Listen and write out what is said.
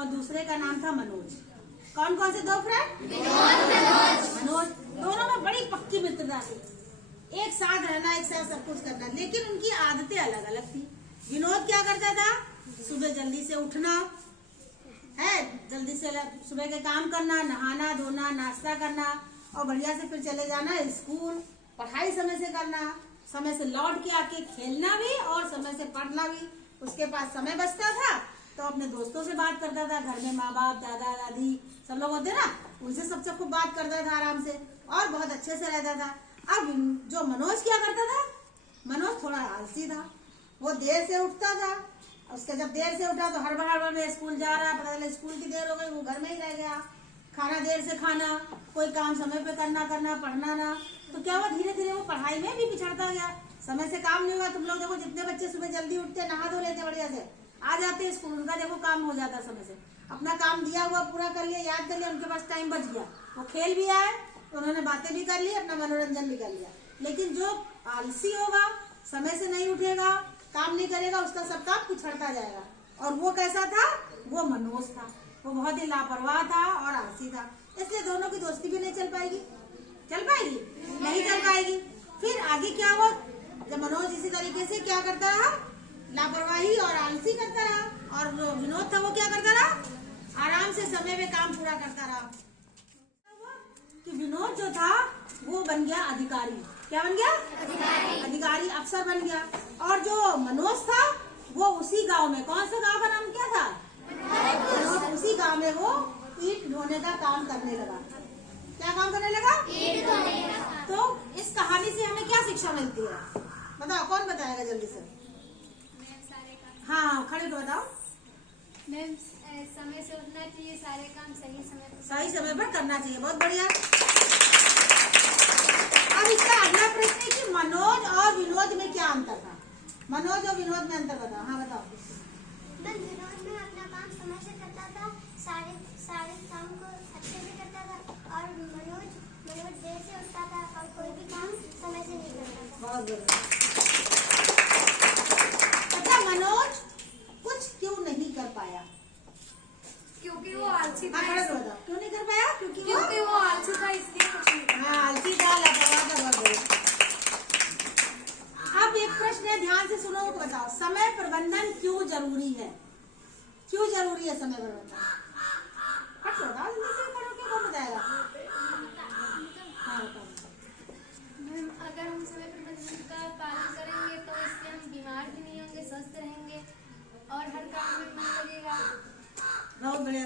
और दूसरे का नाम था मनोज। कौन कौन से दो फ्रेंड? मनोज। दोनों में बड़ी पक्की मित्रता थी, एक साथ रहना, एक साथ सब कुछ करना, लेकिन उनकी आदतें अलग अलग थी। विनोद क्या करता था? सुबह जल्दी से उठना है, जल्दी से सुबह के काम करना, नहाना धोना, नाश्ता करना और बढ़िया से फिर चले जाना स्कूल, पढ़ाई समय से करना, समय से लौट के आके खेलना भी और समय से पढ़ना भी। उसके पास समय बचता था तो अपने दोस्तों से बात करता था, घर में माँ बाप दादा दादी सब लोग होते ना, उनसे सबसे खूब बात करता था आराम से और बहुत अच्छे से रहता था। अब जो मनोज क्या करता था? मनोज थोड़ा आलसी था, वो देर से उठता था। उसके जब देर से उठा तो हड़बड़ में स्कूल जा रहा, पता चला स्कूल की देर हो गई, वो घर में ही रह गया। खाना देर से खाना, कोई काम समय पे करना पढ़ना ना, तो क्या हुआ धीरे धीरे वो पढ़ाई में भी पिछड़ता गया। समय से काम नहीं हुआ। तुम लोग देखो जितने बच्चे सुबह जल्दी उठते, नहा धो लेते, बढ़िया से आ जाते स्कूल, उनका देखो काम हो जाता समय से, अपना काम दिया हुआ पूरा कर लिया, याद कर लिया, उनके पास टाइम बच गया, वो खेल भी आए तो उन्होंने बातें भी कर ली, अपना मनोरंजन भी कर लिया। लेकिन जो आलसी होगा, समय से नहीं उठेगा, काम नहीं करेगा, उसका सब काम पिछड़ता जाएगा। और वो कैसा था? वो मनोज था, वो बहुत ही लापरवाह था और आलसी था। इसलिए दोनों की दोस्ती भी नहीं चल पाएगी। चल पाएगी? नहीं चल पाएगी। फिर आगे क्या हुआ? जब मनोज इसी तरीके से क्या करता रहा, लापरवाही और आलसी करता रहा, और जो विनोद था वो क्या करता रहा? आराम से समय में काम पूरा करता रहा। कि विनोद जो था वो बन गया अधिकारी। क्या बन गया? अधिकारी, अफसर बन गया। और जो मनोज था वो उसी गांव में, कौन सा गांव का नाम क्या था? मनोज। उसी गांव में वो ईंट ढोने का काम करने लगा। क्या काम करने लगा? ईंट ढोने का। तो इस कहानी से हमें क्या शिक्षा मिलती है? बताओ, कौन बताएगा जल्दी से? हाँ, खड़े तो बताओ। मैम, समय से उठना चाहिए, सारे काम सही समय पर करना चाहिए। बहुत बढ़िया। अब इसका अगला प्रश्न है कि मनोज और विनोद में क्या अंतर था? मनोज और विनोद में अंतर बताओ। हाँ बताओ। विनोद में अपना काम समय से करता था, सारे काम को अच्छे से करता था, और मनोज देर से उठता था और कोई भी काम समय से नहीं करता था। बहुत बढ़िया। अच्छा, मनोज कुछ क्यों नहीं कर पाया? क्योंकि वो आलसी था। क्यों नहीं कर पाया? क्योंकि वो आलसी था, इसलिए कुछ नहीं। हाँ, आलसी था, लापरवाह था। बहुत बढ़िया। अब एक प्रश्न है, ध्यान से सुनो, बताओ समय प्रबंधन क्यों जरूरी है? क्यों जरूरी है समय प्रबंधन? बताओ जल्दी से, कौन बताएगा? हाँ बताओ। अगर हम समय प्रबंधन का पालन करेंगे तो इससे हम बीमार भी नहीं होंगे, स्वस्थ रहेंगे और हर काम में मन लगेगा। बहुत बढ़िया।